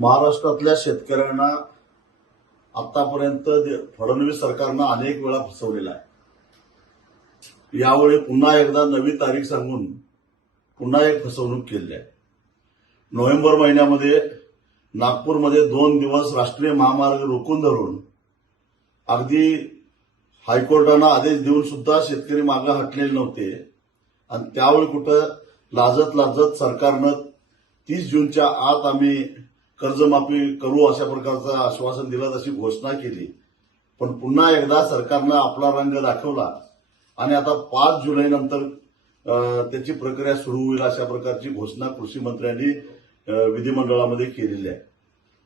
महाराष्ट्रातल्या शेतकऱ्यांना आतापर्यंत फडणवीस सरकारनं अनेक वेळा फसवलेला आहे। यावेळी पुन्हा एकदा नवी तारीख सांगून पुन्हा एक फसवणूक केली आहे। नोव्हेंबर महिन्यामध्ये नागपूरमध्ये 2 दिवस राष्ट्रीय महामार्ग रोखून धरून अगदी हायकोर्टानं आदेश देऊन सुद्धा शेतकरी मागे हटलेले नव्हते आणि त्यावेळी कुठं लाजत सरकारनं 30 जूनच्या आत आम्ही कर्जमाफी करू अशा प्रकारचं आश्वासन दिलं, तशी घोषणा केली। पण पुन्हा एकदा सरकारनं आपला रंग दाखवला आणि आता 5 जुलैनंतर त्याची प्रक्रिया सुरू होईल अशा प्रकारची घोषणा कृषी मंत्र्यांनी विधिमंडळामध्ये केलेली आहे।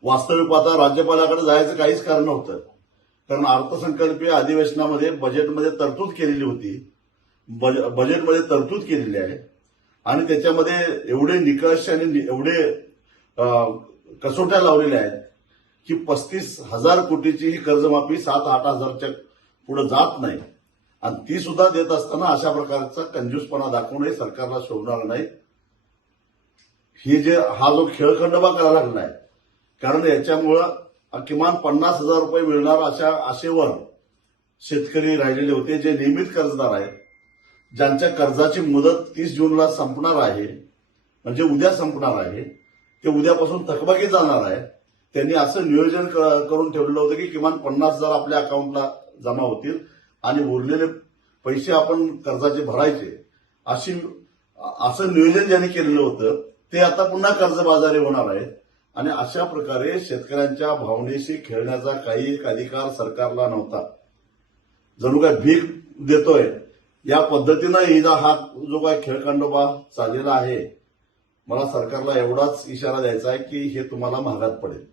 वास्तविक आता राज्यपालाकडे जायचं काहीच कारण नव्हतं, कारण अर्थसंकल्पीय अधिवेशनामध्ये बजेटमध्ये तरतूद केलेली होती, बजेटमध्ये तरतूद केलेली आहे आणि त्याच्यामध्ये एवढे निकष आणि एवढे कसोट्या लावलेल्या आहेत की 35,000 कोटीची ही कर्जमाफी 7-8 हजारच्या पुढे जात नाही आणि ती सुद्धा देत असताना अशा प्रकारचा कंजूसपणा दाखवणे सरकारला शोभणार नाही। हा जो खेळखंडोबा करायला लागलाय, कारण याच्यामुळं किमान 50,000 रुपये मिळणार अशा आशेवर शेतकरी राहिलेले होते, जे नियमित कर्जदार आहेत, ज्यांच्या कर्जाची मुदत 30 जूनला संपणार आहे, म्हणजे उद्या संपणार आहे, ते उद्यापासून थकबाकी जाणार आहे। त्यांनी असं नियोजन करून ठेवलेलं होतं की किमान 50,000 आपल्या अकाउंटला जमा होतील आणि उरलेले पैसे आपण कर्जाचे भरायचे, असं नियोजन ज्यांनी केलेलं होतं ते आता पुन्हा कर्जबाजारी होणार आहे आणि अशा प्रकारे शेतकऱ्यांच्या भावनेशी खेळण्याचा काही एक अधिकार सरकारला नव्हता। जणू काय भीक देतोय या पद्धतीनं हा जो काय खेळखंडोबा चाललेला आहे, मला सरकारला एवढाच इशारा द्यायचा आहे की हे तुम्हाला महागात पडेल।